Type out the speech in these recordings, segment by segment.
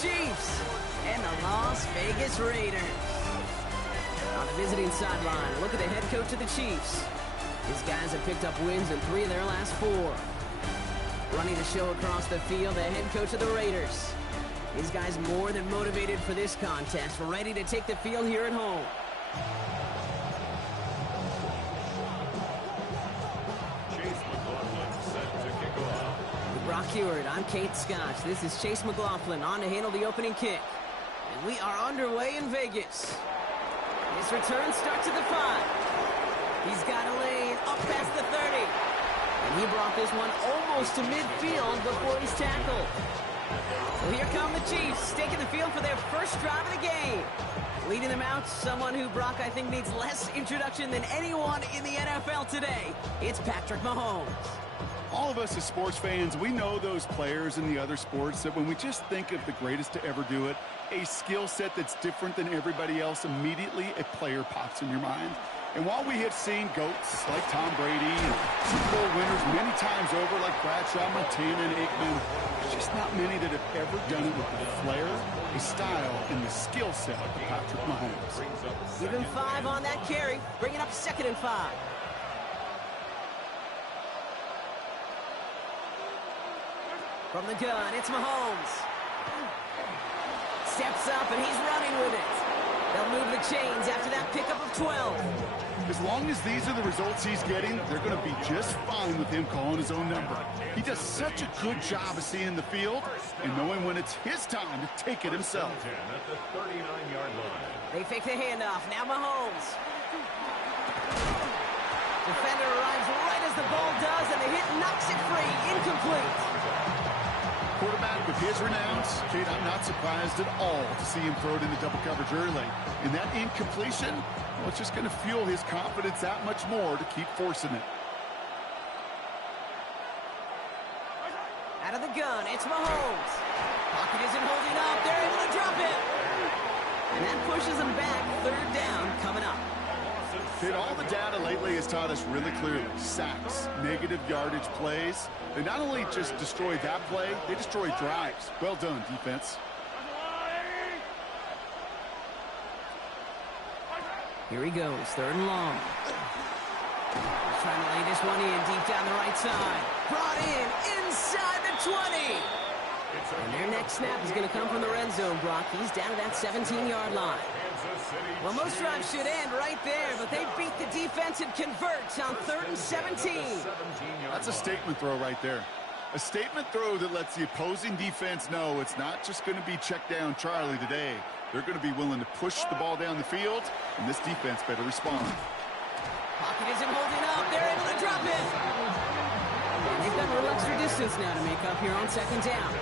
Chiefs and the Las Vegas Raiders. On the visiting sideline, look at the head coach of the Chiefs. His guys have picked up wins in 3 of their last 4. Running the show across the field, the head coach of the Raiders. His guys more than motivated for this contest, ready to take the field here at home. With Brock Huard, I'm Kate Scotch. This is Chase McLaughlin on to handle the opening kick. And we are underway in Vegas. This return starts at the 5. He's got a lane up past the 30. And he brought this one almost to midfield before he's tackled. So here come the Chiefs, taking the field for their first drive of the game. Leading them out, someone who Brock I think needs less introduction than anyone in the NFL today. It's Patrick Mahomes. All of us as sports fans, we know those players in the other sports that when we just think of the greatest to ever do it, a skill set that's different than everybody else, immediately a player pops in your mind. And while we have seen GOATs like Tom Brady and Super Bowl winners many times over like Bradshaw, Montana, and Aikman, there's just not many that have ever done it with the flair, the style, and the skill set of Patrick Mahomes. Give him 5 on that carry, bringing up 2nd and 5. From the gun, it's Mahomes. Steps up, and he's running with it. They'll move the chains after that pickup of 12. As long as these are the results he's getting, they're going to be just fine with him calling his own number. He does such a good job of seeing the field and knowing when it's his time to take it himself. They fake the handoff. Now Mahomes. Defender arrives right as the ball does, and the hit knocks it free. Incomplete. Quarterback with his renowns, Kate, I'm not surprised at all to see him throw it into double coverage early. And that incompletion, well, it's just going to fuel his confidence that much more to keep forcing it. Out of the gun, it's Mahomes. Pocket isn't holding up. They're able to drop it. And that pushes them back. 3rd down coming up. Kate, all the data lately has taught us really clearly, sacks, negative yardage plays, they not only just destroy that play, they destroy drives. Well done, defense. Here he goes, 3rd and long. He's trying to lay this one in deep down the right side. Brought in inside the 20. And their next snap is going to come from the red zone, Brock. He's down to that 17-yard line. Well, most drives should end right there, but they beat the defense and convert on 3rd and 17. That's a statement throw right there. A statement throw that lets the opposing defense know it's not just going to be check down Charlie today. They're going to be willing to push the ball down the field, and this defense better respond. Pocket isn't holding up. They're able to drop it. And they've got a little extra distance now to make up here on 2nd down.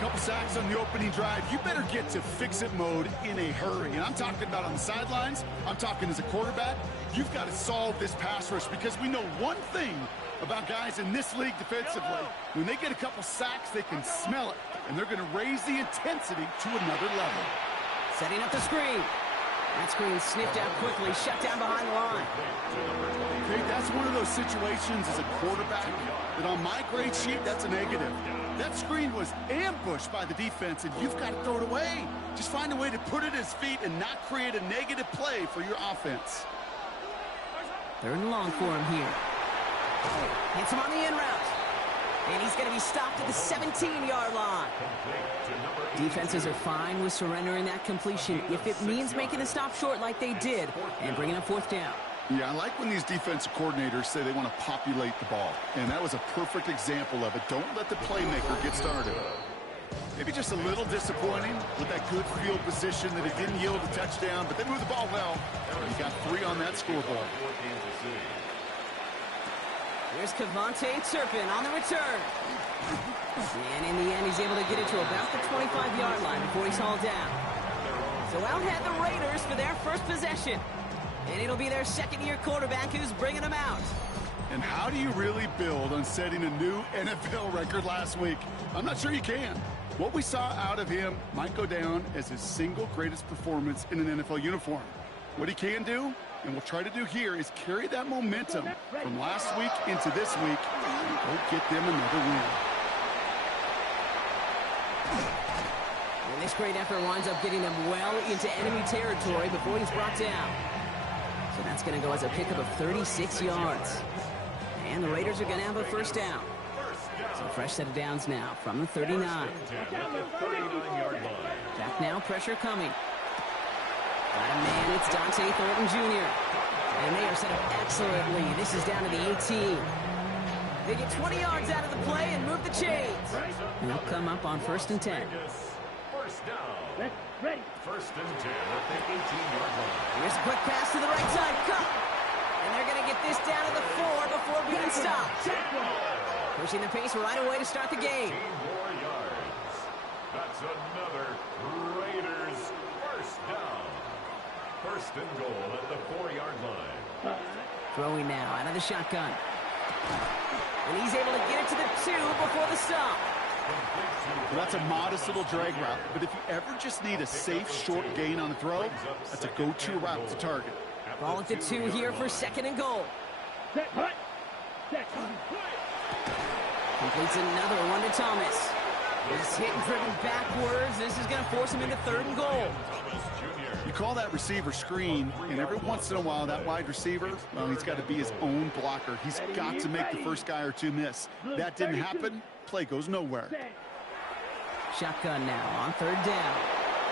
Couple sacks on the opening drive. You better get to fix-it mode in a hurry. And I'm talking about on the sidelines. I'm talking as a quarterback. You've got to solve this pass rush because we know one thing about guys in this league defensively. When they get a couple sacks, they can smell it. And they're going to raise the intensity to another level. Setting up the screen. That screen sniffed out quickly, shut down behind the line. Okay, that's one of those situations as a quarterback that on my grade sheet, that's a negative. That screen was ambushed by the defense, and you've got to throw it away. Just find a way to put it at his feet and not create a negative play for your offense. 3rd and long for him here. Hits him on the in route. And he's going to be stopped at the 17-yard line. Defenses are fine with surrendering that completion if it means making the stop short like they did and bringing up 4th down. Yeah, I like when these defensive coordinators say they want to populate the ball. And that was a perfect example of it. Don't let the playmaker get started. Maybe just a little disappointing with that good field position that it didn't yield a touchdown, but they moved the ball well. You got 3 on that scoreboard. Here's Kevontae Turpin on the return. And in the end, he's able to get it to about the 25-yard line before he's hauled down. So out head the Raiders for their first possession. And it'll be their 2nd-year quarterback who's bringing them out. And how do you really build on setting a new NFL record last week? I'm not sure you can. What we saw out of him might go down as his single greatest performance in an NFL uniform. What he can do, and we'll try to do here, is carry that momentum from last week into this week and go get them another win. This great effort winds up getting them well into enemy territory before he's brought down. So that's going to go as a pickup of 36 yards. And the Raiders are going to have a first down. So fresh set of downs now from the 39. Back now, pressure coming. Got a man, it's Dante Thornton Jr. And they are set up excellently. This is down to the 18. They get 20 yards out of the play and move the chains. They'll come up on 1st and 10. First down. Ready. 1st and 10 at the 18-yard line. Here's a quick pass to the right side. Cut. And they're going to get this down to the 4 before being stopped. Pushing the pace right away to start the game. 18 more yards. That's another Raiders first down. 1st and goal at the 4-yard line. Throwing now out of the shotgun. And he's able to get it to the 2 before the stop. Well, that's a modest little drag route, but if you ever just need a safe, short gain on a throw, that's a go-to route to target. Ball at the 2 here for 2nd and goal. Completes another one to Thomas. He's hit and driven backwards. This is going to force him into 3rd and goal. You call that receiver screen, and every once in a while, that wide receiver, well, he's got to be his own blocker. He's got to make the first guy or 2 miss. That didn't happen. Play goes nowhere. Shotgun now on 3rd down.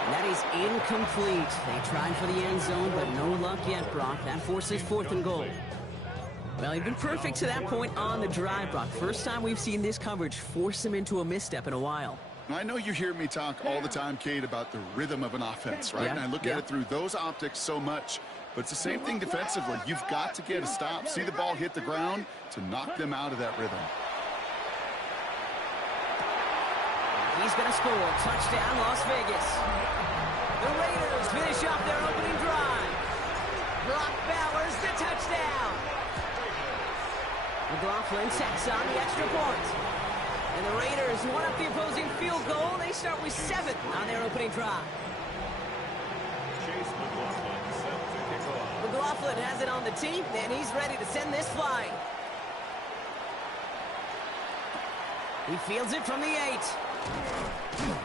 And that is incomplete. They tried for the end zone, but no luck yet, Brock. That forces 4th and goal. Well, he's been perfect to that point on the drive, Brock. First time we've seen this coverage force him into a misstep in a while. I know you hear me talk all the time, Kate, about the rhythm of an offense, right? Yeah, And I look at it through those optics so much. But it's the same thing defensively. You've got to get a stop, see the ball hit the ground to knock them out of that rhythm. He's going to score. Touchdown, Las Vegas. The Raiders finish off their opening drive. Brock Bowers, the touchdown. McLaughlin tacks on the extra point. And the Raiders won up the opposing field goal. They start with 7 on their opening drive. Chase McLaughlin set to kick off. McLaughlin has it on the tee, and he's ready to send this flying. He fields it from the 8.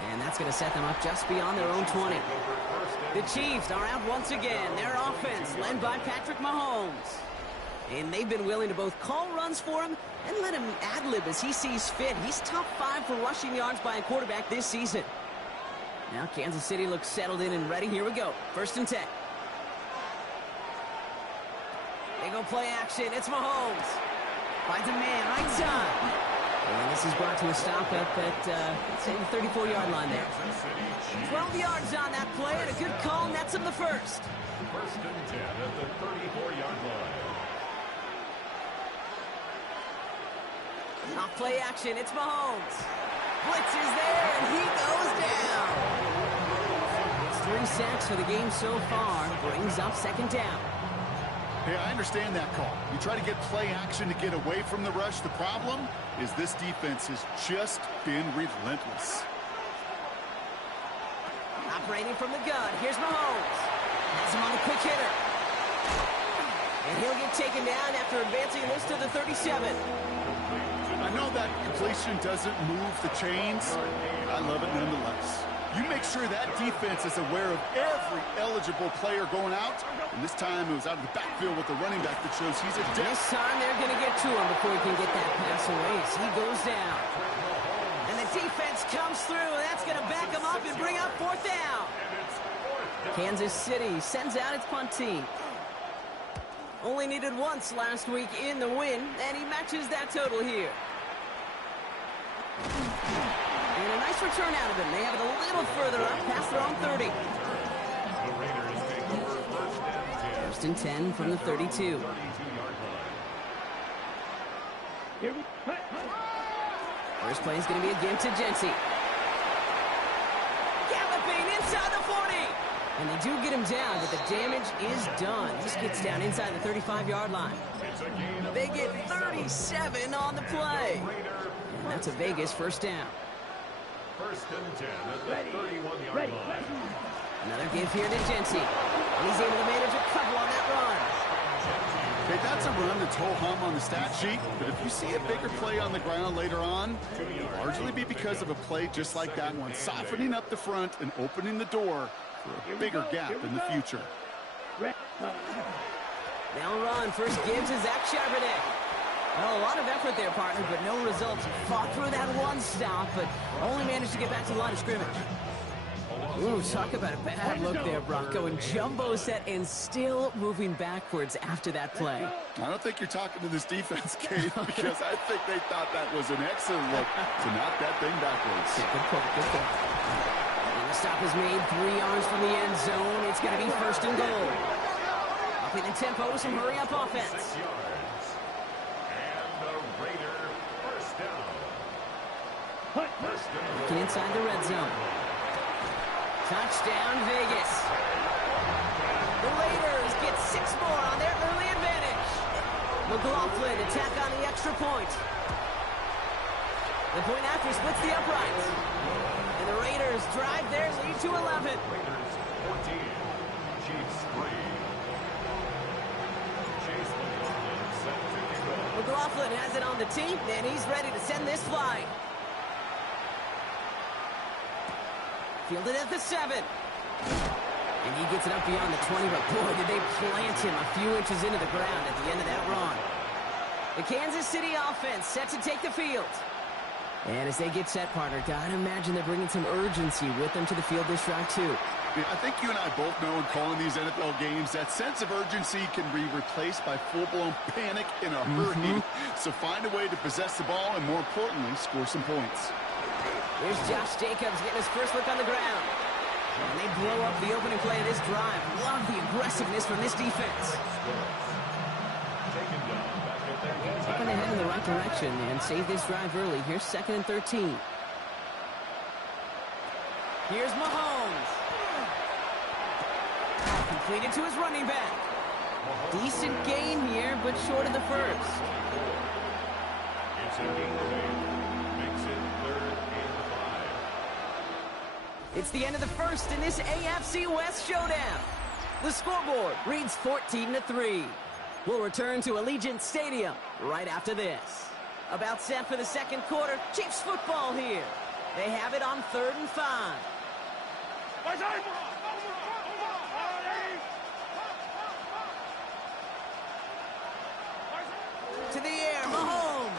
And that's going to set them up just beyond their own 20. The Chiefs are out once again. Their offense led by Patrick Mahomes. And they've been willing to both call runs for him and let him ad-lib as he sees fit. He's top 5 for rushing yards by a quarterback this season. Now Kansas City looks settled in and ready. Here we go. 1st and 10. They go play action. It's Mahomes. Finds a man, right side. And this is brought to a stop up at, let's say, the 34-yard line there. 12 yards on that play, and a good call nets him the first. 1st and 10 at the 34-yard line. Off play action, it's Mahomes. Blitz is there, and he goes down. It's 3 sacks for the game so far. Brings up 2nd down. Hey, I understand that call. You try to get play action to get away from the rush. The problem is this defense has just been relentless. Operating from the gun, here's Mahomes. Has him on the quick hitter. And he'll get taken down after advancing this to the 37. I know that completion doesn't move the chains. I love it nonetheless. You make sure that defense is aware of every eligible player going out. And this time it was out of the backfield with the running back that shows he's a This time they're going to get to him before he can get that pass away as he goes down. And the defense comes through, and that's going to back him up and bring up 4th down. Kansas City sends out its punt team. Only needed once last week in the win, and he matches that total here. And a nice return out of him. They have it a little further up past their own 30. The Raiders take over 1st and 10. 1st and 10 from the 32. 32-yard line. First play is going to be again to Jency. Galloping inside the 40. And they do get him down, but the damage is done. This gets down inside the 35-yard line. They get 37 on the play. And that's a Vegas first down. 1st and 10 at the 31-yard line. Another give here to Jency. And he's able to manage a couple on that run. Okay, that's a run that's ho-hum on the stat sheet, but if you see a bigger play on the ground later on, it'll largely be because of a play just like that one, softening up the front and opening the door for a bigger gap in the future. Now run. First gives to Zach Charbonnet. Well, a lot of effort there, partner, but no results. Fought through that one stop, but only managed to get back to the line of scrimmage. Ooh, talk about a bad look there, Brock. Going jumbo set and still moving backwards after that play. I don't think you're talking to this defense, Kate, because I think they thought that was an excellent look to knock that thing backwards. Yeah, good point, good point. And the stop is made 3 yards from the end zone. It's going to be first and goal. Upping the tempo with some hurry-up offense. 6 yards. And the Raider first down. First and goal. Looking inside the red zone. Touchdown, Vegas. The Raiders get 6 more on their early advantage. McLaughlin attack on the extra point. The point after splits the uprights. And the Raiders drive their lead to 11. Raiders 14. Chiefs 3. Chase McLaughlin set to kick off. McLaughlin has it on the tee, and he's ready to send this flying. Fielded at the 7. And he gets it up beyond the 20, but boy, did they plant him a few inches into the ground at the end of that run. The Kansas City offense set to take the field. And as they get set, partner, gotta imagine they're bringing some urgency with them to the field this drive, too. Yeah, I think you and I both know in calling these NFL games that sense of urgency can be replaced by full-blown panic in a hurry. So find a way to possess the ball and, more importantly, score some points. Here's Josh Jacobs getting his first look on the ground. And they blow up the opening play of this drive. Love the aggressiveness from this defense. Taking the head in the right direction and save this drive early. Here's 2nd and 13. Here's Mahomes. Completed to his running back. Decent gain here, but short of the first. It's a gain of 8. Makes it 3rd and 5. It's the end of the first in this AFC West showdown. The scoreboard reads 14-3. We'll return to Allegiant Stadium right after this. About set for the second quarter. Chiefs football here. They have it on 3rd and 5. To the air, Mahomes.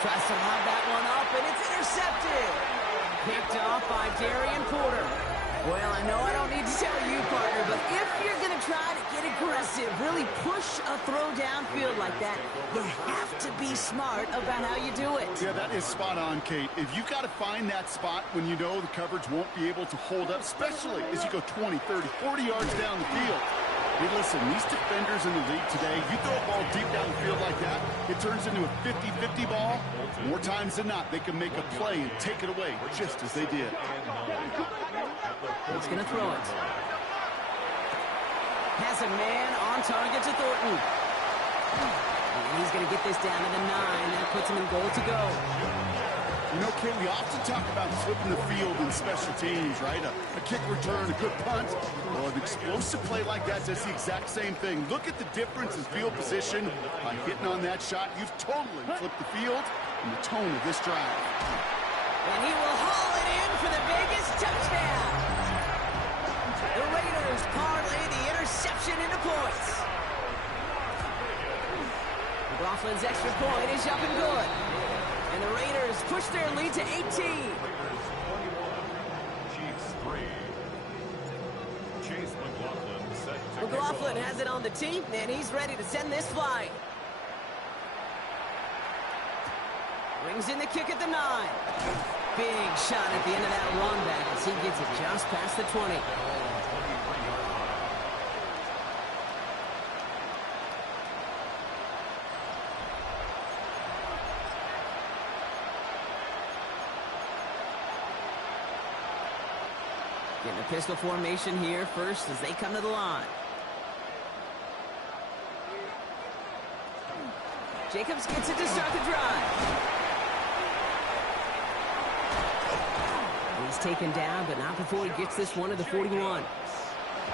Tries to lob that one up, and it's intercepted. Picked off by Darian Porter. Well, I know I don't need to tell you, partner, but if you're going to try to get aggressive, really push a throw downfield like that, you have to be smart about how you do it. Yeah, that is spot on, Kate. If you've got to find that spot when you know the coverage won't be able to hold up, especially as you go 20, 30, 40 yards down the field. Hey, listen, these defenders in the league today, you throw a ball deep down the field like that, it turns into a 50-50 ball. More times than not, they can make a play and take it away, just as they did. He's going to throw it. Has a man on target to Thornton. And he's going to get this down to the 9. That puts him in goal to go. You know, Kate, we often talk about flipping the field in special teams, right? A kick return, a good punt. Well, an explosive play like that does the exact same thing. Look at the difference in field position. By hitting on that shot, you've totally flipped the field and the tone of this drive. And he will haul it in for the Vegas touchdown. The Raiders parlay the interception into points. McLaughlin's extra point is up and good. And the Raiders push their lead to 18. Chiefs 3. Chase McLaughlin set to McLaughlin has it on the tee, and he's ready to send this flying. Brings in the kick at the 9. Big shot at the end of that run back as he gets it just past the 20. Getting a pistol formation here first as they come to the line. Jacobs gets it to start the drive. He's taken down, but not before he gets this one to the 41.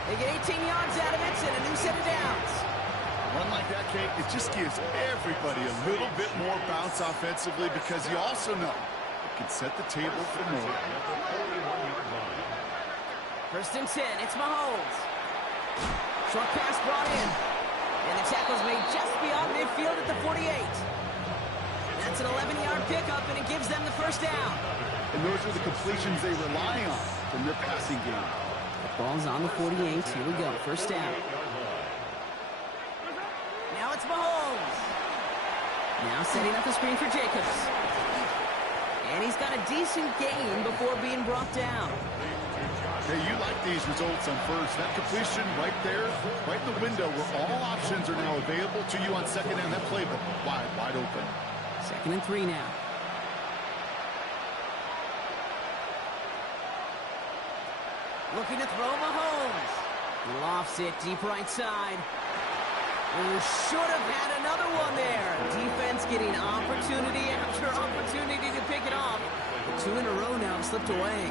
They get 18 yards out of it and a new set of downs. A run like that, Kate, it just gives everybody a little bit more bounce offensively because you also know it can set the table for more. First and 10, it's Mahomes. Short pass brought in. And the tackle's made just beyond midfield at the 48. That's an 11-yard pickup, and it gives them the first down. And those are the completions they rely on from their passing game. The ball's on the 48. Here we go. First down. Now it's Mahomes. Now setting up the screen for Jacobs. And he's got a decent gain before being brought down. Hey, you like these results on first. That completion right there, right in the window where all options are now available to you on second down. That playbook wide open. 2nd and 3 now. Looking to throw Mahomes. He lofts it deep right side. Who should have had another one there. Defense getting opportunity after opportunity to pick it off. The 2 in a row now have slipped away.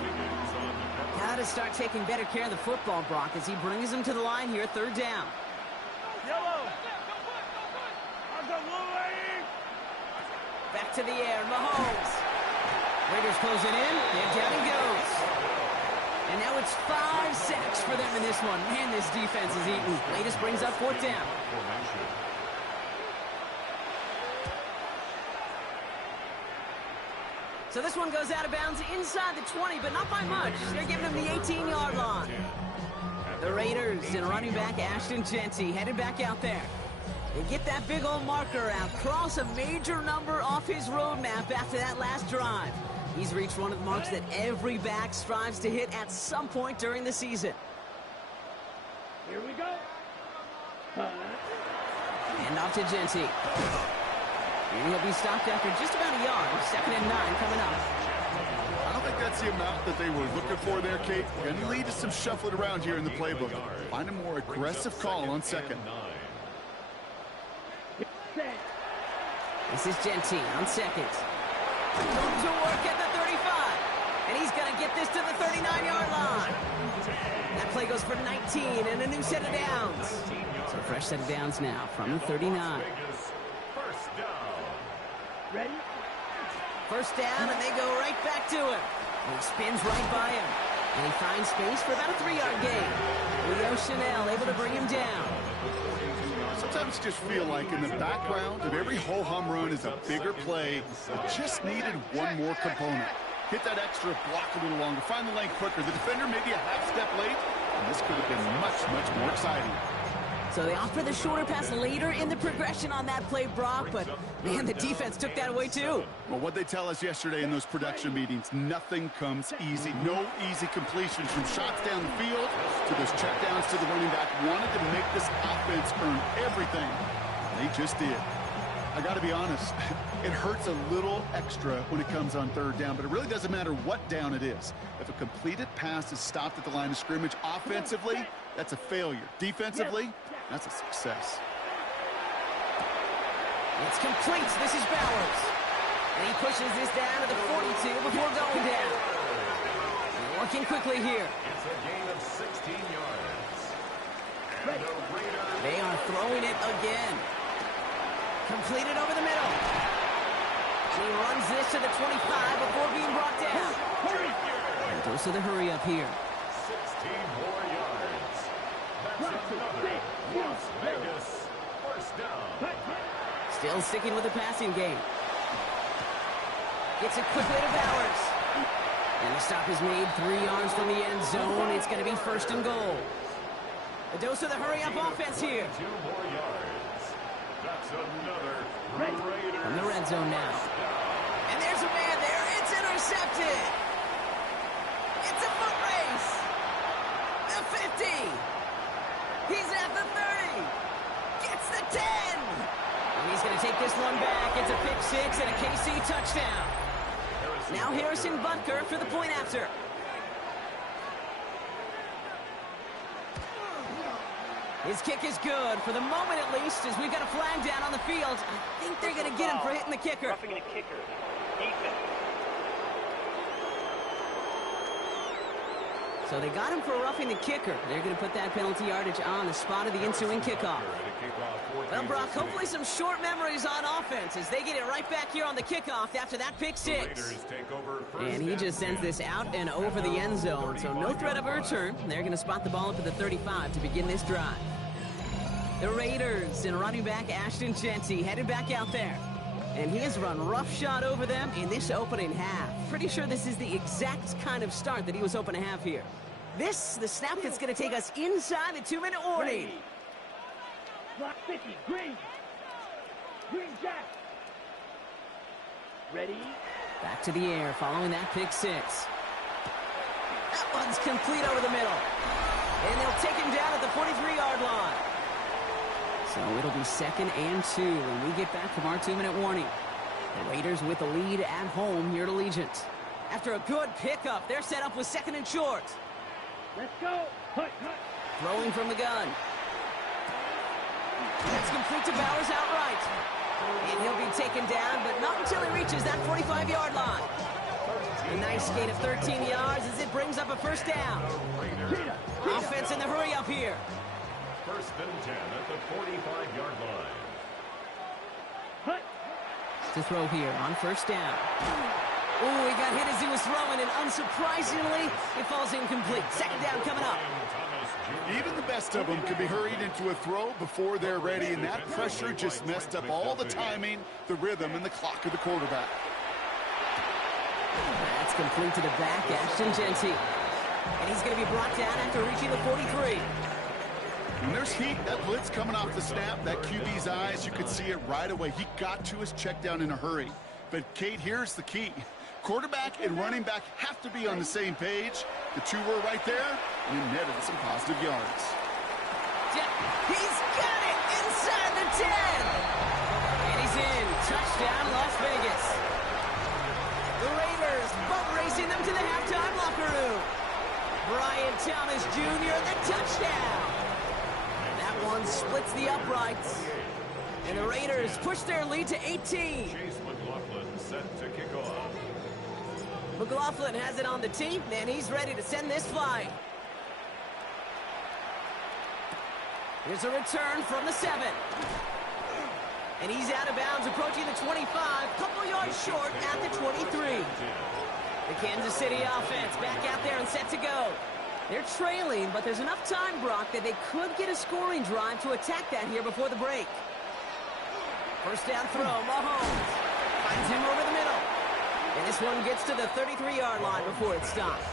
Got to start taking better care of the football, Brock, as he brings him to the line here, 3rd down. Yellow. Back to the air, Mahomes. Raiders closing in, and down he goes. And now it's 5 sacks for them in this one. Man, this defense is eating. Latest brings up 4th down. So this one goes out of bounds inside the 20, but not by much. They're giving him the 18-yard line. The Raiders and running back Ashton Jeanty headed back out there. They get that big old marker out, cross a major number off his roadmap after that last drive. He's reached one of the marks that every back strives to hit at some point during the season. Here we go. And off to Jeanty. And he'll be stopped after just about a yard. 2nd and 9 coming up. I don't think that's the amount that they were looking for there, Kate. Going to lead to some shuffling around here in the playbook. Find a more aggressive call on second. This is Jeanty on second. Going to work at the 35. And he's going to get this to the 39-yard line. That play goes for 19 and a new set of downs. So a fresh set of downs now from the 39. Ready? First down, and they go right back to him. And he spins right by him. And he finds space for about a 3-yard gain. Leo Chanel able to bring him down. Sometimes you just feel like in the background of every ho-hum run is a bigger play. It just needed one more component. Hit that extra block a little longer. Find the lane quicker. The defender maybe a half step late. And this could have been much, much more exciting. So they offer the shorter pass later in the progression on that play, Brock, but man, the defense took that away too. Well, what they tell us yesterday in those production meetings, nothing comes easy. No easy completions from shots down the field to those checkdowns to the running back. Wanted to make this offense earn everything. They just did. I got to be honest, it hurts a little extra when it comes on 3rd down, but it really doesn't matter what down it is. If a completed pass is stopped at the line of scrimmage offensively, that's a failure. Defensively, that's a success. It's complete. This is Bowers. And he pushes this down to the 42 before going down. And working quickly here. It's a gain of 16 yards. And the Raiders. They are throwing it again. Completed over the middle. And he runs this to the 25 before being brought down. And goes to the hurry up here. 16 more yards. That's another Las Vegas first down. Still sticking with the passing game. Gets it quickly to Bowers. And the stop is made 3 yards from the end zone. It's going to be 1st and goal. A dose of the hurry-up offense here. 2 more yards. That's another Raiders. From the red zone now. And there's a man there. It's intercepted. It's a foot race. The 50. He's at the 30. Gets the 10. And he's going to take this one back. It's a pick 6 and a KC touchdown. Now Harrison Butker for the point after. His kick is good, for the moment at least, as we've got a flag down on the field. I think they're going to get him for hitting the kicker. Roughing the kicker. Defense. So So they got him for roughing the kicker. They're going to put that penalty yardage on the spot of the ensuing kickoff. Well, Brock, hopefully some short memories on offense as they get it right back here on the kickoff after that pick six. And he just sends this out and over the end zone, so no threat of a return. They're going to spot the ball up at the 35 to begin this drive. The Raiders and running back Ashton Jeanty headed back out there. And he has run roughshod over them in this opening half. Pretty sure this is the exact kind of start that he was hoping to have here. This, the snap that's going to take us inside the 2-minute warning. Block 50, green. Green jack. Ready? Back to the air following that pick six. That one's complete over the middle. And they'll take him down at the 43-yard line. So it'll be 2nd and 2 when we get back from our 2-minute warning. The Raiders with the lead at home here at Allegiant. After a good pickup, they're set up with 2nd and short. Let's go. Hut, hut. Throwing from the gun. That's complete to Bowers outright. And he'll be taken down, but not until he reaches that 45-yard line. A nice gain of 13 yards as it brings up a first down. Offense in the hurry up here. 1st and 10 at the 45-yard line. Hut. To throw here on first down. Oh, he got hit as he was throwing, and unsurprisingly, it falls incomplete. 2nd down coming up. Even the best of them can be hurried into a throw before they're ready, and that pressure just messed up all the timing, the rhythm, and the clock of the quarterback. That's complete to the back, Ashton Jeanty. And he's going to be brought down after reaching the 43. When there's heat, that blitz coming off the snap, that QB's eyes, you could see it right away. He got to his check down in a hurry. But, Kate, here's the key. Quarterback and running back have to be on the same page. The two were right there, and it netted some positive yards. He's got it inside the 10. And he's in. Touchdown, Las Vegas. The Raiders boat racing them to the halftime locker room. Brian Thomas Jr., the touchdown. That one splits the uprights. And the Raiders push their lead to 18. Chase McLaughlin set to kick off. McLaughlin has it on the tee, and he's ready to send this flying. Here's a return from the 7. And he's out of bounds, approaching the 25, couple yards short at the 23. The Kansas City offense back out there and set to go. They're trailing, but there's enough time, Brock, that they could get a scoring drive to attack that here before the break. First down throw, Mahomes finds him over the middle. And this one gets to the 33-yard line before it stops.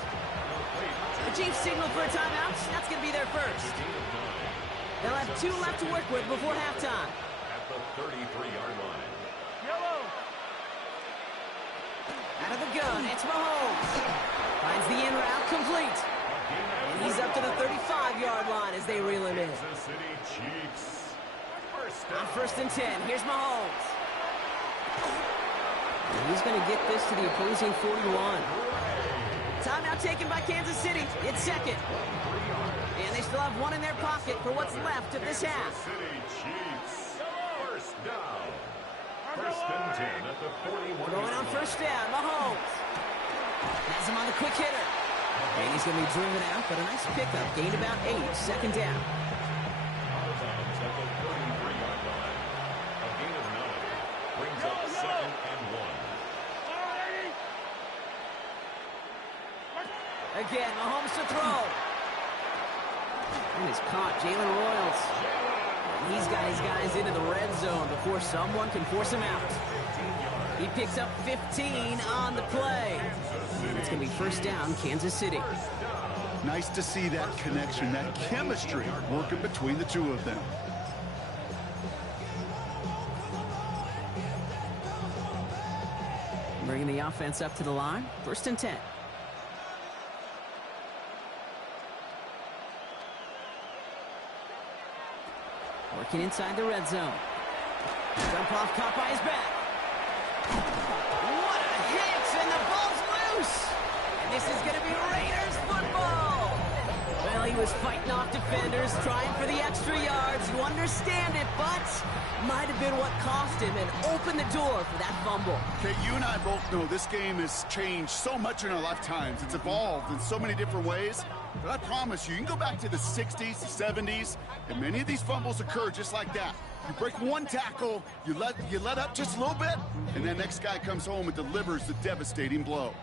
The Chiefs signal for a timeout. That's going to be their first. They'll have 2 left to work with before halftime. At the 33-yard line. Yellow. Out of the gun, it's Mahomes. Finds the in route complete. And he's up to the 35-yard line as they reel him in. Kansas City Chiefs. On 1st and 10, here's Mahomes. And he's going to get this to the opposing 41. Timeout taken by Kansas City. It's 2nd. And they still have 1 in their pocket for what's left of this half. City Chiefs. First down. 1st and 10 at the 41. Throwing on first down, Mahomes. Has him on the quick hitter. And he's going to be driven out, but a nice pickup. Gained about 8. 2nd down. Out of bounds at the 33-yard line. A gain of 9 brings up 2nd and 1. Again, Mahomes to throw. And it's caught, Jalen Royals. And he's got his guys into the red zone before someone can force him out. He picks up 15 on the play. It's going to be first down, Kansas City. Nice to see that connection, that chemistry working between the two of them. Bringing the offense up to the line. 1st and 10. Working inside the red zone. Jump off, caught by his back. What a hit, and the ball's loose. And this is going to be Raiders football. Well, he was fighting off defenders, trying for the extra yards. You understand it, but might have been what cost him and opened the door for that fumble. Okay, you and I both know this game has changed so much in our lifetimes. It's evolved in so many different ways. But I promise you, you can go back to the 60s, the 70s, and many of these fumbles occur just like that. You break one tackle, you let up just a little bit, and that next guy comes home and delivers the devastating blow.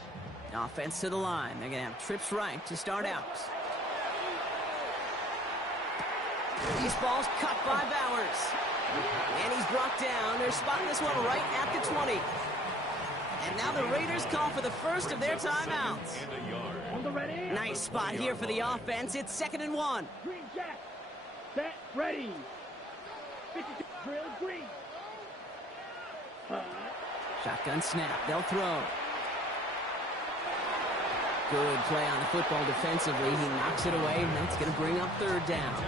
Offense to the line. They're going to have trips right to start out. These balls cut by Bowers. And he's brought down. They're spotting this one right at the 20. And now the Raiders call for the first of their timeouts. On the ready. Nice spot here for the offense. It's 2nd and 1. Green Jack. Set. Ready. 52. Drill green. Shotgun snap. They'll throw. Good play on the football defensively. He knocks it away, and that's going to bring up 3rd down.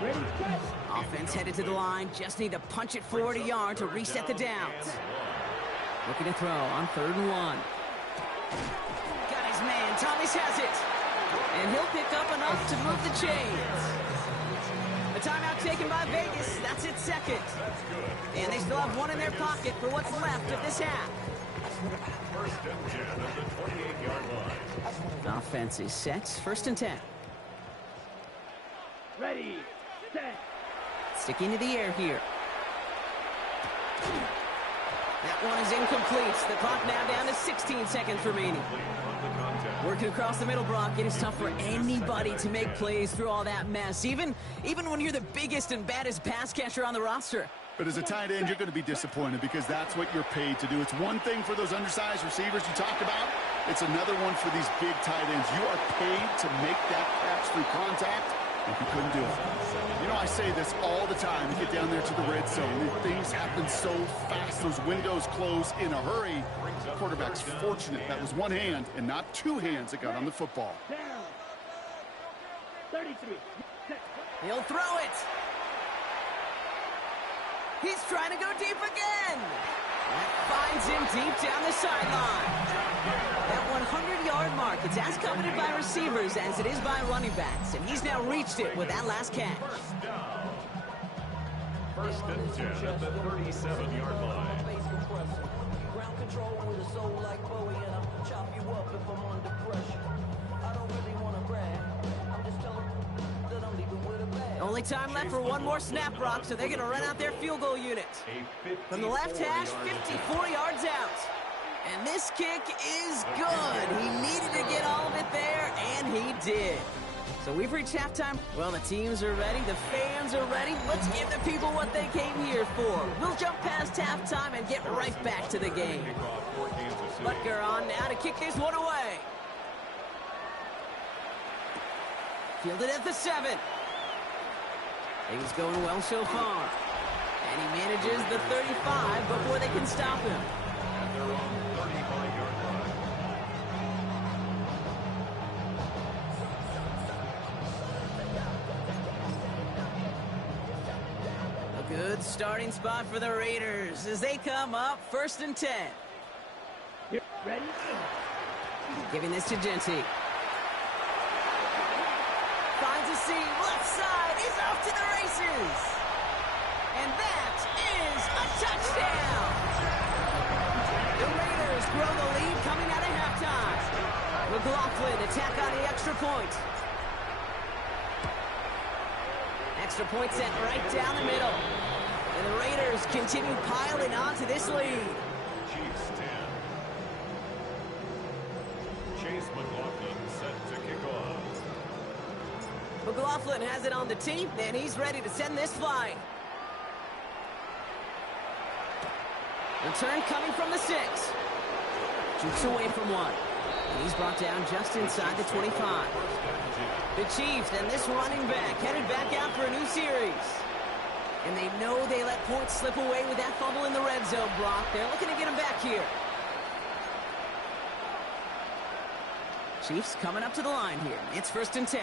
Ready, set. Offense headed to the line. Just need to punch it forward a yard to reset the downs. Looking to throw on 3rd and 1. Got his man. Thomas has it. And he'll pick up enough to move the chains. The timeout taken by Vegas. That's its 2nd. And they still have one in their pocket for what's left of this half. 1st and 10 at the 28-yard line. Offense is set. 1st and 10. Ready. Set. Sticking to the air here. That one is incomplete. The clock now down to 16 seconds remaining. Working across the middle, Brock. It is tough for anybody to make plays through all that mess, even when you're the biggest and baddest pass catcher on the roster. But as a tight end, you're going to be disappointed because that's what you're paid to do. It's one thing for those undersized receivers you talked about. It's another one for these big tight ends. You are paid to make that catch through contact, and you couldn't do it. You know, I say this all the time. You get down there to the red zone, and things happen so fast. Those windows close in a hurry. The quarterback's fortunate that was one hand and not two hands that got on the football. Down. 33. Set. He'll throw it. He's trying to go deep again. That finds him deep down the sideline. That 100-yard mark, it's as coveted by receivers as it is by running backs, and he's now reached it with that last catch. 1st and 10 at the 37-yard line. Ground control with a soul like Bowie, and I'll chop you up if I'm under pressure. I don't really want to brag. I'm just telling that I'm leaving with a bag. Only time left for one more snap, Brock, so they're going to run out their field goal unit. From the left hash, 54 yards out. And this kick is good. He needed to get all of it there, and he did. So we've reached halftime. Well, the teams are ready. The fans are ready. Let's give the people what they came here for. We'll jump past halftime and get right back to the game. Butker on now to kick this one away. Fielded at the 7. Things going well so far. And he manages the 35 before they can stop him. A good starting spot for the Raiders as they come up 1st and 10. Ready? Giving this to Genty. Finds a seam, left side, he's off to the races. And that is a touchdown. The Raiders grow the lead coming out of halftime. McLaughlin attack on the extra point. Extra point set right down the middle. And the Raiders continue piling on to this lead. Chiefs 10. Chase McLaughlin set to kick off. McLaughlin has it on the tee, and he's ready to send this flying. Return coming from the 6. Shoots away from one. And he's brought down just inside the 25. The Chiefs and this running back headed back out for a new series. And they know they let points slip away with that fumble in the red zone, Brock. They're looking to get him back here. Chiefs coming up to the line here. It's 1st and 10.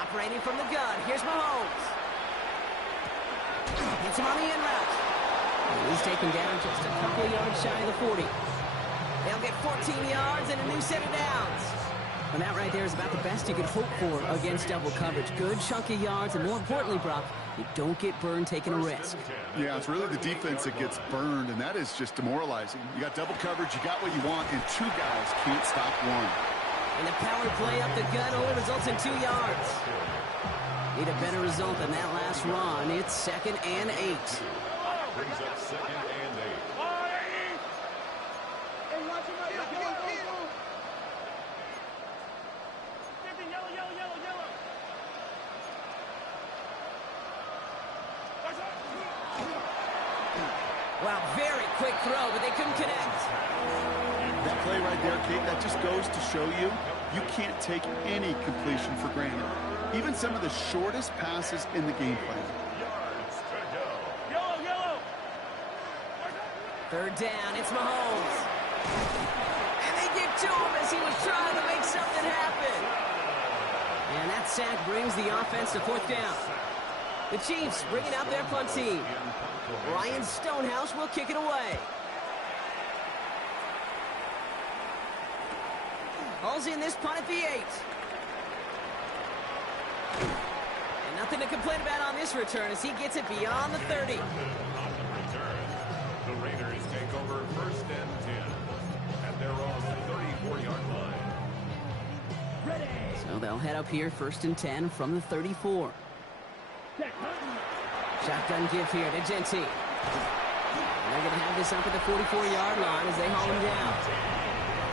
Operating from the gun. Here's Mahomes. Hits him on the in route. And he's taken down just a couple of yards shy of the 40. They'll get 14 yards and a new set of downs. And that right there is about the best you could hope for against double coverage. Good chunky yards, and more importantly, Brock, you don't get burned taking a risk. Yeah, it's really the defense that gets burned, and that is just demoralizing. You got double coverage, you got what you want, and two guys can't stop one. And the power play up the gut only results in 2 yards. Need a better result than that last run. It's 2nd and 8. Brings up 2nd and 8. Wow, very quick throw, but they couldn't connect. That play right there, Kate, that just goes to show you, you can't take any completion for granted. Even some of the shortest passes in the game plan. Yards to go. Yellow. 3rd down, it's Mahomes. And they get to him as he was trying to make something happen. And that sack brings the offense to 4th down. The Chiefs bringing out their punt team. Ryan Stonehouse will kick it away. Hauls in this punt at the 8. And nothing to complain about on this return as he gets it beyond the 30. On the return, the Raiders take over 1st and 10 at their own 34-yard line. Ready. So they'll head up here 1st and 10 from the 34. Set. Shotgun give here to Genty. And they're going to have this up at the 44-yard line as they haul him down.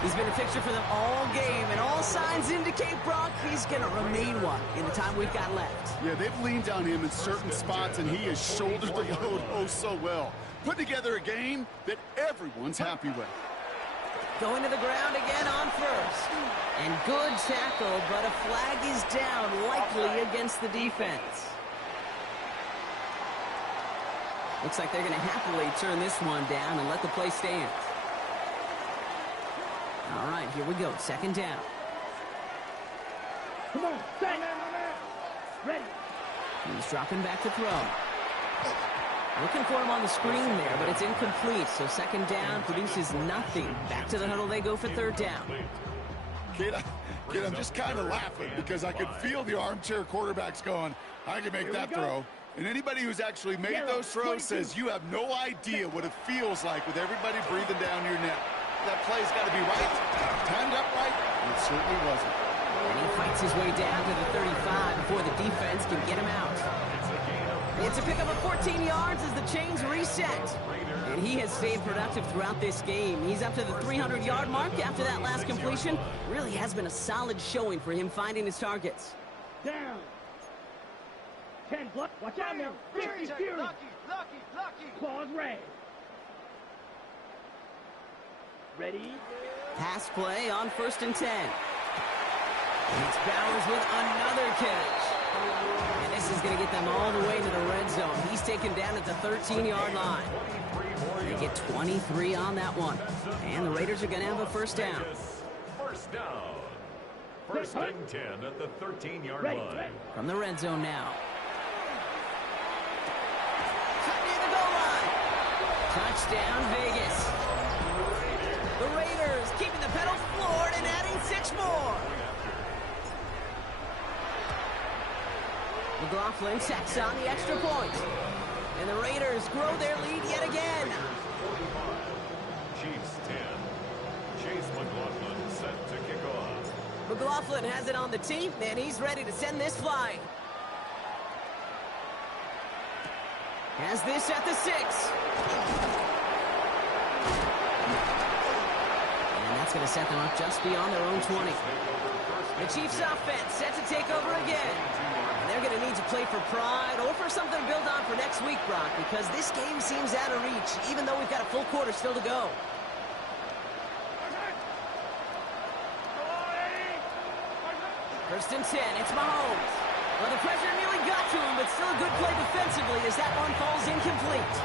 He's been a fixture for them all game, and all signs indicate, Brock, he's going to remain one in the time we've got left. Yeah, they've leaned on him in certain spots, and he has shouldered the load oh so well. Put together a game that everyone's happy with. Going to the ground again on 1st. And good tackle, but a flag is down, likely against the defense. Looks like they're going to happily turn this one down and let the play stand. All right, here we go. 2nd down. Come on, set. Ready. He's dropping back to throw. Looking for him on the screen there, but it's incomplete. So 2nd down produces nothing. Back to the huddle they go for 3rd down. Kid, I'm just kind of laughing because I could feel the armchair quarterbacks going, I can make that throw. And anybody who's actually made those throws says you have no idea what it feels like with everybody breathing down your neck. That play's got to be right, timed up right, and it certainly wasn't. And he fights his way down to the 35 before the defense can get him out. It's a pickup of 14 yards as the chains reset. And he has stayed productive throughout this game. He's up to the 300-yard mark after that last completion. Really has been a solid showing for him finding his targets. Down. 10 block. Watch out now. 50 Fury. Claws red. Ready. Pass play on 1st and 10. It's Bowers with another catch. And this is going to get them all the way to the red zone. He's taken down at the 13-yard line. They get 23 on that one. And the Raiders are going to have a 1st down. 1st down. 1st and 10 at the 13-yard line. From the red zone now. Cut near the goal line. Touchdown, Vegas. The Raiders keeping the pedals floored and adding 6 more. McLaughlin sacks on the extra point. And the Raiders grow their lead yet again. Chiefs 10. Chase McLaughlin set to kick off. McLaughlin has it on the tee, and he's ready to send this flying. Has this at the 6. And that's going to set them up just beyond their own 20. The Chiefs offense set to take over again. And they're going to need to play for pride or for something to build on for next week, Brock, because this game seems out of reach, even though we've got a full quarter still to go. First and 10, it's Mahomes. Well, the pressure nearly got to him, but still a good play defensively as that one falls incomplete.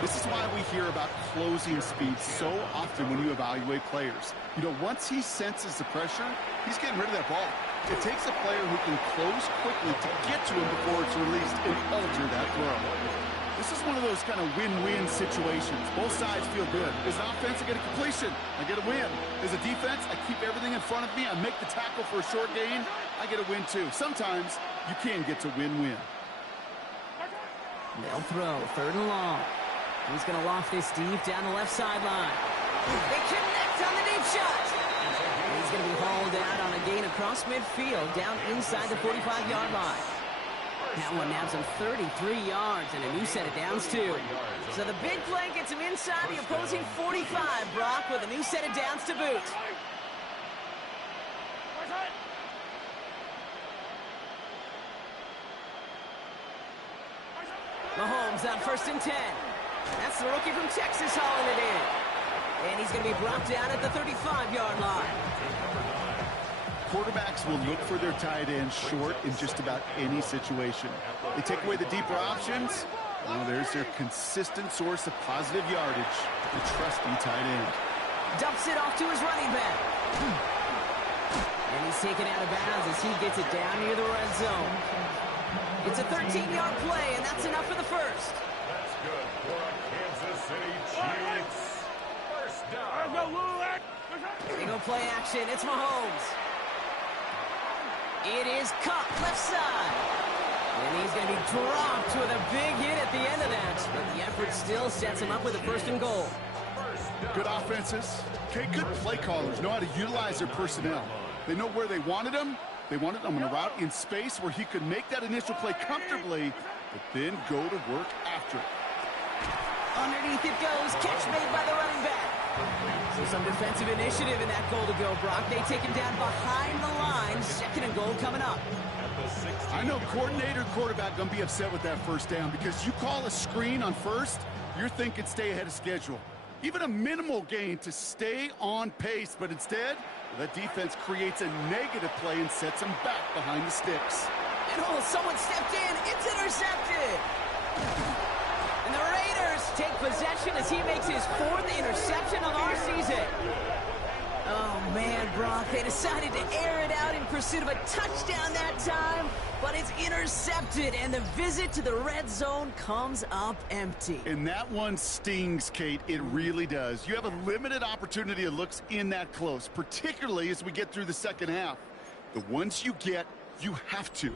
This is why we hear about closing speed so often when you evaluate players. You know, once he senses the pressure, he's getting rid of that ball. It takes a player who can close quickly to get to him before it's released and alter that throw. The This is one of those kind of win-win situations. Both sides feel good. As an offense, I get a completion. I get a win. As a defense, I keep everything in front of me. I make the tackle for a short gain. I get a win, too. Sometimes you can get to win-win. They'll throw. 3rd and long. He's going to loft this deep down the left sideline. They connect on the deep shot. He's going to be hauled out on a gain across midfield down inside the 45-yard line. That one nabs him 33 yards and a new set of downs, too. So the big play gets him inside the opposing 45, Brock, with a new set of downs to boot. Mahomes on 1st and 10. That's the rookie from Texas hauling it in. And he's going to be brought down at the 35-yard line. Quarterbacks will look for their tight end short in just about any situation. They take away the deeper options. Well, there's their consistent source of positive yardage, the trusty tight end. Dumps it off to his running back. And he's taken out of bounds as he gets it down near the red zone. It's a 13-yard play, and that's enough for the first. That's good for a Kansas City Chiefs. First down. They go play action. It's Mahomes. It is Cup, left side. And he's going to be dropped with a big hit at the end of that. But the effort still sets him up with a 1st and goal. Good offenses. Okay, good play callers know how to utilize their personnel. They know where they wanted him. They wanted him on a route in space where he could make that initial play comfortably, but then go to work after it. Underneath it goes. Catch made by the running back. So some defensive initiative in that goal to go, Brock. They take him down behind the line. 2nd and goal coming up. I know coordinator quarterback going to be upset with that first down because you call a screen on first, you're thinking stay ahead of schedule. Even a minimal gain to stay on pace, but instead, the defense creates a negative play and sets him back behind the sticks. And someone stepped in. It's intercepted. And the Raiders take possession as he makes his 4th interception of our season. Oh, man, Brock, they decided to air it out in pursuit of a touchdown that time, but it's intercepted, and the visit to the red zone comes up empty. And that one stings, Kate. It really does. You have a limited opportunity of looks in that close, particularly as we get through the second half. The ones you get, you have to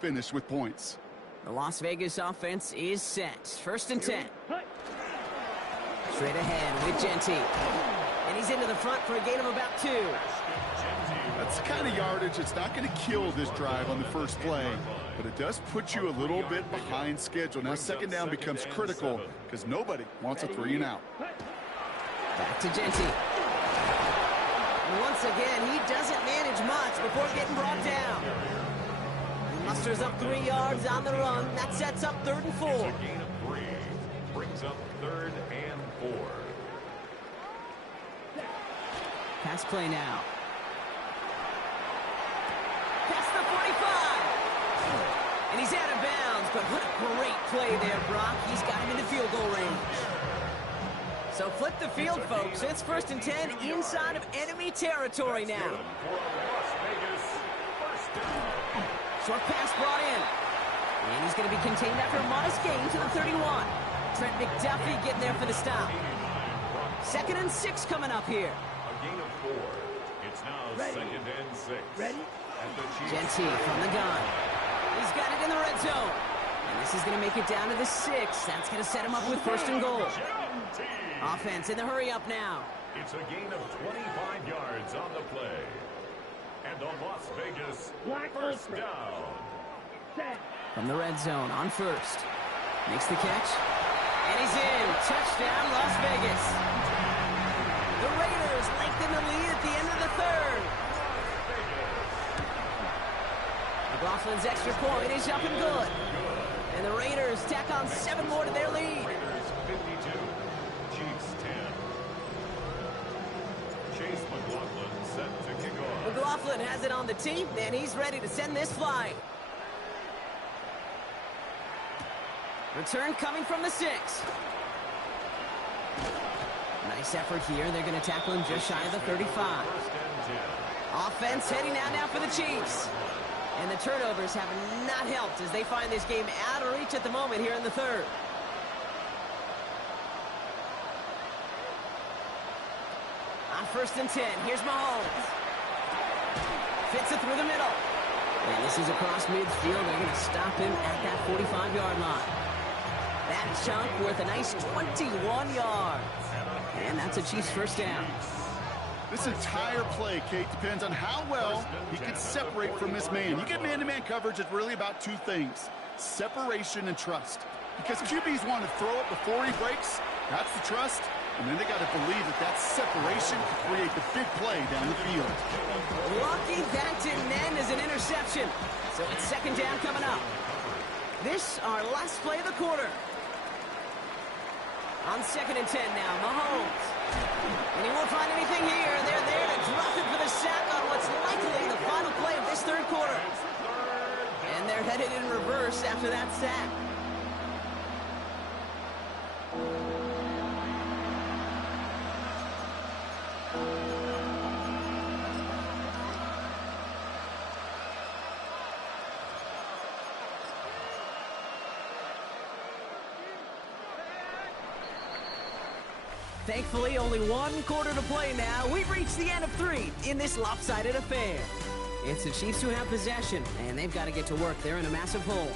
finish with points. The Las Vegas offense is set. 1st and 10. Straight ahead with Genty. And he's into the front for a gain of about 2. That's the kind of yardage it's not going to kill this drive on the first play, but it does put you a little bit behind schedule. Now 2nd down becomes critical because nobody wants a 3 and out. Back to Genty. And once again, he doesn't manage much before getting brought down. He musters up 3 yards on the run. That sets up 3rd and 4. It's a gain of 3. Brings up 3rd and 4. Pass play now. Past the 45. And he's out of bounds, but what a great play there, Brock. He's got him into field goal range. So flip the field, folks. It's 1st and 10 inside of enemy territory now. Short pass brought in. And he's going to be contained after a modest gain to the 31. Trent McDuffie getting there for the stop. 2nd and 6 coming up here. A gain of 4. It's now 2nd and 6. Ready? Genty from the gun. He's got it in the red zone. And this is going to make it down to the 6. That's going to set him up with 1st and goal. Offense in the hurry up now. It's a gain of 25 yards on the play. And on Las Vegas, first down. From the red zone on 1st. Makes the catch. And he's in. Touchdown, Las Vegas. The Raiders lengthen the lead at the end of the 3rd. McLaughlin's extra point is up and good. And the Raiders tack on 7 more to their lead. Raiders 52, Chiefs 10. Chase McLaughlin set to kick off. McLaughlin has it on the tee, and he's ready to send this flying. Return coming from the 6. Nice effort here. They're going to tackle him just shy of the 35. First and 10. Offense heading out now for the Chiefs. And the turnovers have not helped as they find this game out of reach at the moment here in the third. On 1st and 10, here's Mahomes. Fits it through the middle. And this is across midfield. They're going to stop him at that 45-yard line. That chunk worth a nice 21 yards. And that's a Chiefs first down. This entire play, Kate, depends on how well he can separate from this man. You get man-to-man coverage, it's really about two things: separation and trust. Because QBs want to throw it before he breaks. That's the trust. And then they got to believe that that separation can create the big play down the field. Lucky that didn't end as an interception. So it's 2nd down coming up. This our last play of the quarter. On 2nd and 10 now, Mahomes. And he won't find anything here. They're there to drop it for the sack on what's likely the final play of this third quarter. And they're headed in reverse after that sack. Thankfully, only 1 quarter to play now. We've reached the end of 3 in this lopsided affair. It's the Chiefs who have possession, and they've got to get to work. They're in a massive hole.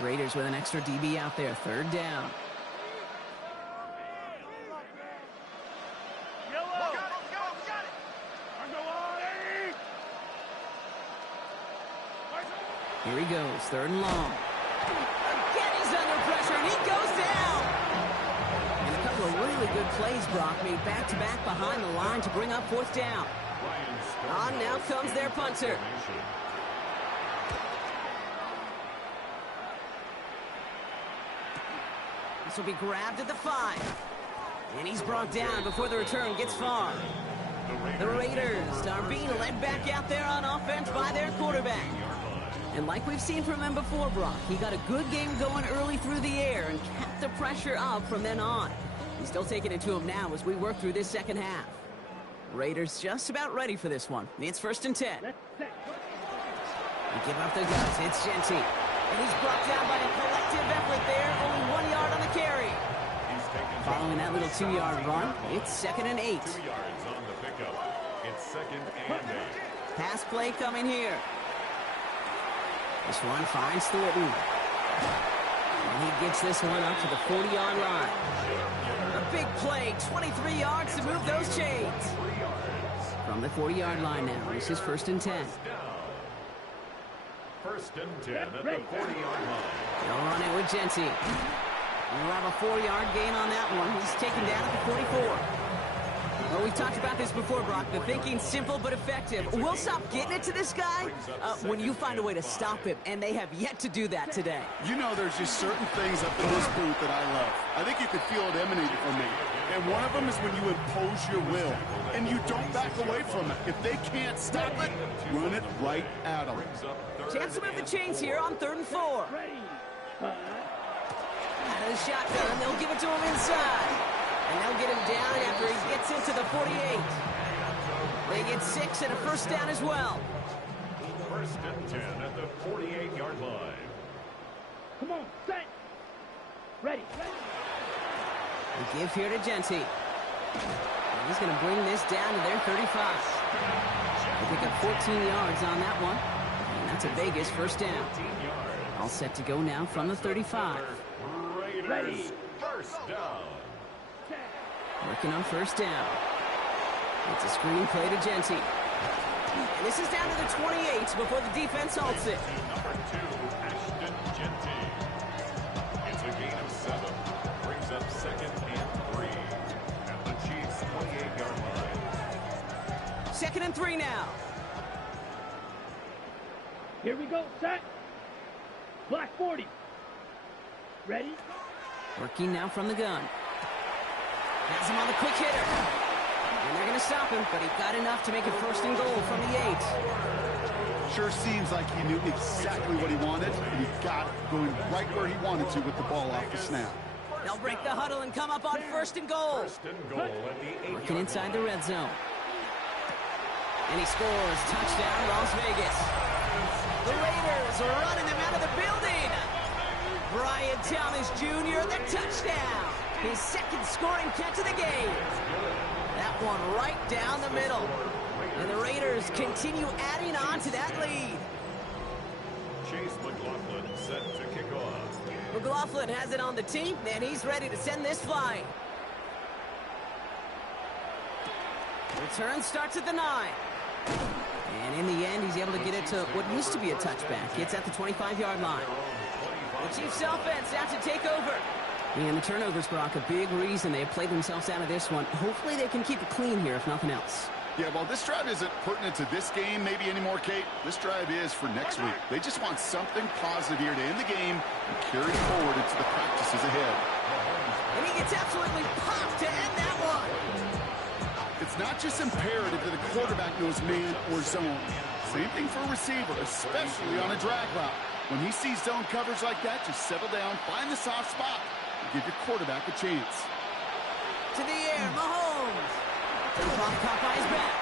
Raiders with an extra DB out there, 3rd down. Here he goes, 3rd and long. Again, he's under pressure, and he goes down. And a couple of really good plays, Brock, made back-to-back behind the line to bring up 4th down. On now comes their punter. This will be grabbed at the 5. And he's brought down before the return gets far. The Raiders are being led back out there on offense by their quarterback. And like we've seen from him before, Brock, he got a good game going early through the air and kept the pressure up from then on. He's still taking it to him now as we work through this second half. Raiders just about ready for this one. It's 1st and 10. They give up the guts. It's Genty. And he's brought down by a collective effort there. Only 1 yard on the carry. Following that little 2-yard run, it's 2nd and 8. 2 yards on the pickup. It's 2nd and 8. Pass play coming here. This one finds Thornton. And he gets this one up to the 40-yard line. A big play, 23 yards to move those chains. From the 40-yard line now, this is 1st and 10. 1st and 10 at the 40-yard line. They'll run it with Genty. We'll have a 4-yard gain on that one. He's taken down at the 44. Well, we've talked about this before, Brock. The thinking's simple but effective. We'll stop getting it to this guy when you find a way to stop him, and they have yet to do that today. You know, there's just certain things up in this booth that I love. I think you could feel it emanating from me. And one of them is when you impose your will, and you don't back away from it. If they can't stop it, run it right at them. Chance to move the chains here on 3rd and 4. Out of the shotgun, they'll give it to him inside. And they'll get him down after he gets into the 48. They get 6 and a 1st down as well. 1st and 10 at the 48-yard line. Come on, set. Ready. They give here to Genty. And he's going to bring this down to their 35. They pick up 14 yards on that one. And that's a Vegas 1st down. All set to go now from the 35. Raiders, 1st down. Working on 1st down. It's a screen play to Genty. And this is down to the 28 before the defense halts it. Number 2, Ashton Genty. It's a gain of 7. Brings up 2nd and 3 at the Chiefs' 28-yard line. 2nd and 3 now. Here we go, set. Black 40. Ready? Working now from the gun. Has him on the quick hitter. And they're going to stop him, but he got enough to make it 1st and goal from the 8. Sure seems like he knew exactly what he wanted, and he got it going right where he wanted to with the ball off the snap. They'll break the huddle and come up on 1st and goal. 1st and goal at the 8-yard Working inside the red zone. And he scores. Touchdown, Las Vegas. The Raiders are running them out of the building. Brian Thomas Jr., the touchdown. His 2nd scoring catch of the game. That one right down the middle. And the Raiders continue adding on to that lead. Chase McLaughlin set to kick off. McLaughlin has it on the tee, and he's ready to send this flying. Return starts at the 9. And in the end, he's able to get it to what used to be a touchback. It's at the 25-yard line. The Chiefs offense out to take over. And the turnovers, Brock, a big reason they have played themselves out of this one. Hopefully they can keep it clean here, if nothing else. Yeah, well, this drive isn't pertinent to this game maybe anymore, Kate. This drive is for next week. They just want something positive here to end the game and carry forward into the practices ahead. And he gets absolutely popped to end that one. It's not just imperative that a quarterback knows man or zone. Same thing for a receiver, especially on a drag route. When he sees zone coverage like that, just settle down, find the soft spot, and give your quarterback a chance. To the air, Mahomes. Jump off Popeye's back.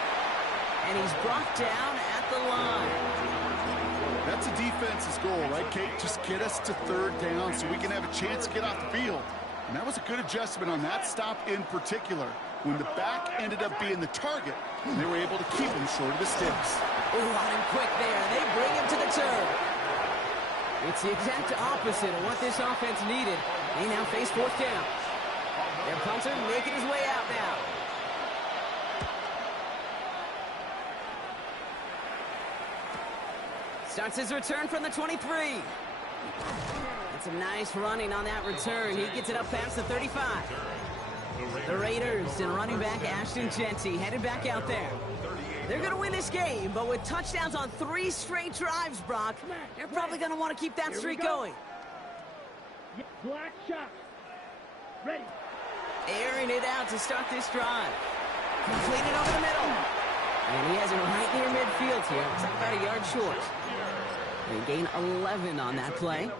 And he's brought down at the line. That's a defense's goal, right, Kate? Just get us to 3rd down so we can have a chance to get off the field. And that was a good adjustment on that stop in particular. When the back ended up being the target, they were able to keep him short of the sticks. Ooh, on him quick there. They bring him to the turf. It's the exact opposite of what this offense needed. They now face 4th down. Their punter making his way out now. Starts his return from the 23. It's a nice running on that return. He gets it up past the 35. The Raiders and running back Ashton Jeanty headed back out there. They're going to win this game, but with touchdowns on 3 straight drives, Brock, they're probably going to want to keep that streak going. Black shot. Ready. Airing it out to start this drive. Completed over the middle. And he has it right near midfield here. It's like about a yard short. They gain 11 on that play.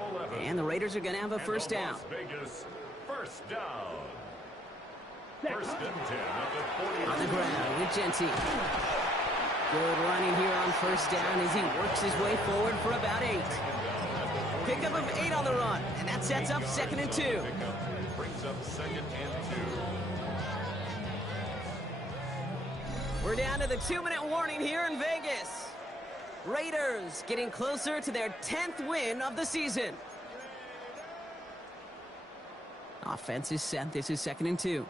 And the Raiders are going to have a 1st down. Vegas, 1st down. 1st and 10 at the 40. On the ground with Jeanty. Good running here on 1st down as he works his way forward for about 8. Pickup of 8 on the run, and that sets up 2nd and 2. Brings up 2nd and 2. We're down to the 2-minute warning here in Vegas. Raiders getting closer to their 10th win of the season. Offense is set. This is 2nd and 2.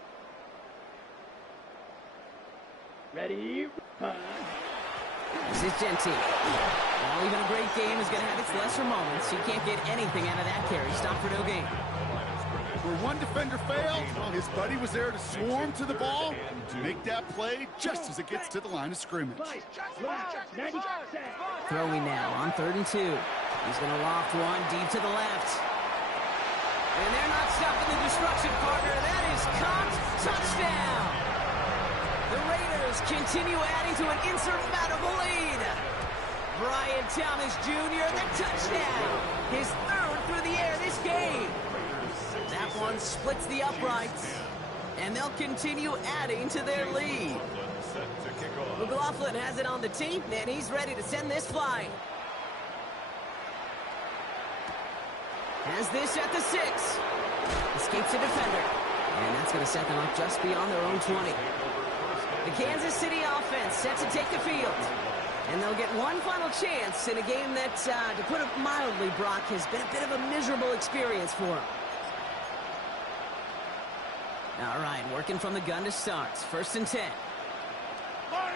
Ready. This is Jeanty. Well, even a great game is going to have its lesser moments. He can't get anything out of that carry. Stop for no gain. Where one defender failed, well, his buddy was there to swarm to the ball to make that play just as it gets to the line of scrimmage. Throwing now on 3rd and 2. He's going to loft one deep to the left. And they're not stopping the destruction, partner. That is caught. Touchdown. The Raiders continue adding to an insurmountable lead. Brian Thomas Jr., the touchdown. His 3rd through the air this game. That one splits the uprights. And they'll continue adding to their lead. McLaughlin has it on the tee, and he's ready to send this flying. Has this at the 6. Escapes a defender. And that's going to set them up just beyond their own 20. The Kansas City offense set to take the field. And they'll get one final chance in a game that, to put it mildly, Brock, has been a bit of a miserable experience for them. All right, working from the gun to start. 1st and 10. Out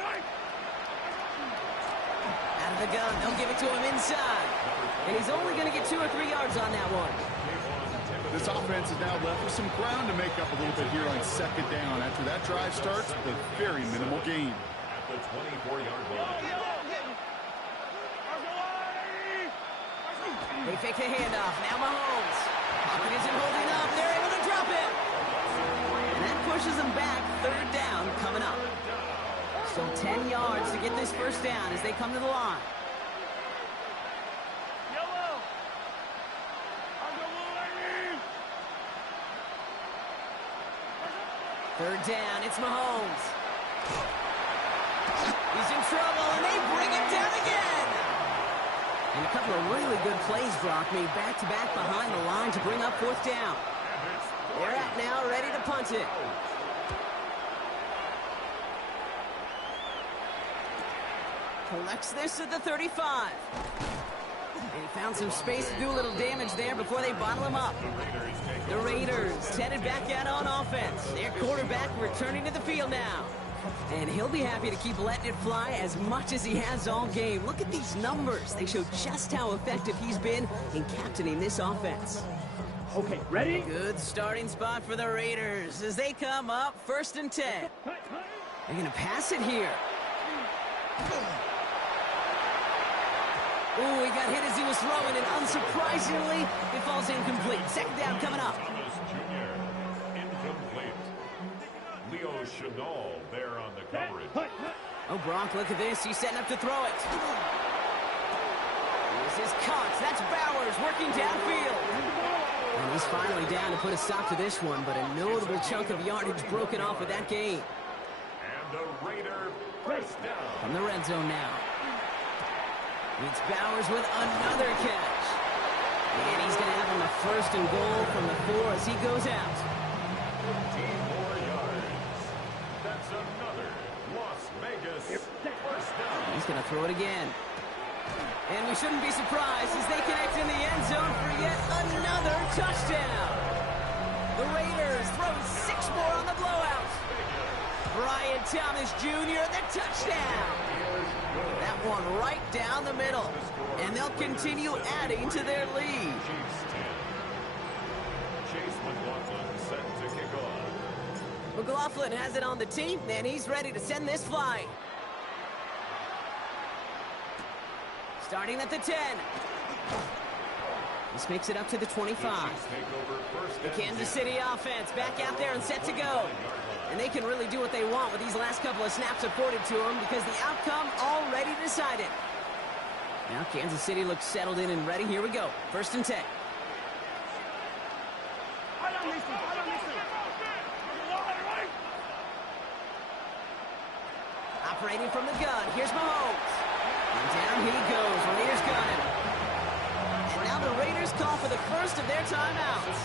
of the gun, they'll give it to him inside. And he's only going to get 2 or 3 yards on that one. This offense is now left with some ground to make up a little bit here on 2nd down after that drive starts with a very minimal gain. At the 24-yard line. They fake the handoff. Now Mahomes. Pocket isn't holding up. They're able to drop it. And that pushes them back. Third down coming up. Still 10 yards to get this first down as they come to the line. Third down, it's Mahomes. He's in trouble, and they bring him down again. And a couple of really good plays, Brock, made back-to-back behind the line to bring up fourth down. They're out now, ready to punt it. Collects this at the 35. And he found some space to do a little damage there before they bottle him up. The Raiders headed back out on offense. Their quarterback returning to the field now. And he'll be happy to keep letting it fly as much as he has all game. Look at these numbers. They show just how effective he's been in captaining this offense. Okay, ready? Good starting spot for the Raiders as they come up 1st and 10. They're going to pass it here. Ooh, he got hit as he was throwing, and unsurprisingly, it falls incomplete. Second down coming up. Thomas Jr. incomplete. Leo Chenal there on the coverage. Oh, Brock, look at this. He's setting up to throw it. This is Cox. That's Bowers working downfield. And he's finally down to put a stop to this one, but a notable chunk of yardage broken off with that gain. And a Raider first down. From the red zone now. It's Bowers with another catch. And he's going to have him a 1st and goal from the 4 as he goes out. 15 more yards. That's another Las Vegas first down. He's going to throw it again. And we shouldn't be surprised as they connect in the end zone for yet another touchdown. The Raiders throwing 6 more on the blowout. Brian Thomas Jr., the touchdown. That one right down the middle. And they'll continue adding to their lead. Chiefs 10. Chase McLaughlin set to kick off. McLaughlin has it on the team, and he's ready to send this flying. Starting at the 10. This makes it up to the 25. The Kansas City offense back out there and set to go. And they can really do what they want with these last couple of snaps afforded to them because the outcome already decided. Now Kansas City looks settled in and ready. Here we go. 1st and 10. Operating from the gun. Here's Mahomes. And down he goes. Raiders got him. And now the Raiders call for the first of their timeouts.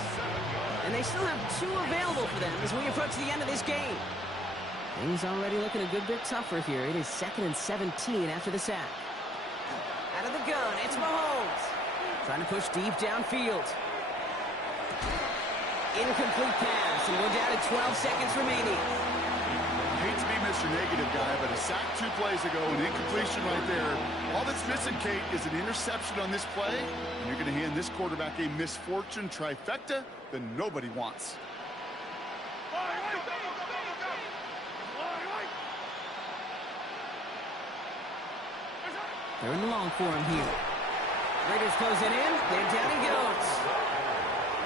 And they still have 2 available for them as we approach the end of this game. Things already looking a good bit tougher here. It is 2nd and 17 after the sack. Out of the gun, it's Mahomes. Trying to push deep downfield. Incomplete pass, and we're down to 12 seconds remaining. Hate to be Mr. Negative guy, but a sack 2 plays ago, an incompletion right there. All that's missing, Kate, is an interception on this play, and you're going to hand this quarterback a misfortune trifecta that nobody wants. They're in the long for him here. Raiders closing in. Then down he goes.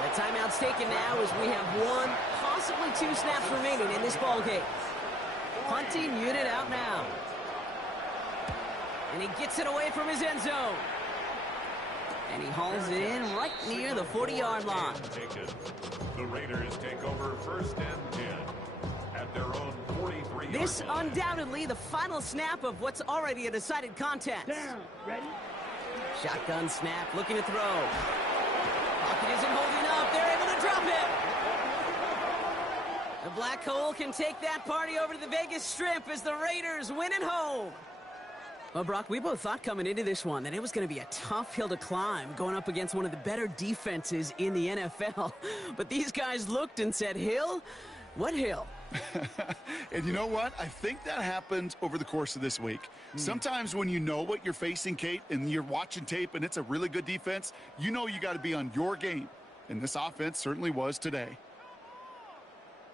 The timeout's taken now as we have 1, possibly 2 snaps remaining in this ball game. Punting unit out now. And he gets it away from his end zone. And he hauls it in right near the 40-yard line. The Raiders take over 1st and 10 at their own 43-yard line. This undoubtedly the final snap of what's already a decided contest. Down, ready? Shotgun snap, looking to throw. Pocket isn't holding up. They're able to drop it. The Black Hole can take that party over to the Vegas Strip as the Raiders win at home. Well, Brock, we both thought coming into this one that it was going to be a tough hill to climb going up against one of the better defenses in the NFL. But these guys looked and said, Hill? What hill? And you know what? I think that happened over the course of this week. Sometimes when you know what you're facing, Kate, and you're watching tape and it's a really good defense, you know you got to be on your game. And this offense certainly was today.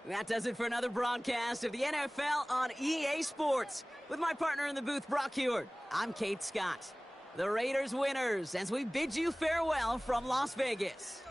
That does it for another broadcast of the NFL on EA Sports. With my partner in the booth, Brock Huard, I'm Kate Scott. The Raiders winners as we bid you farewell from Las Vegas.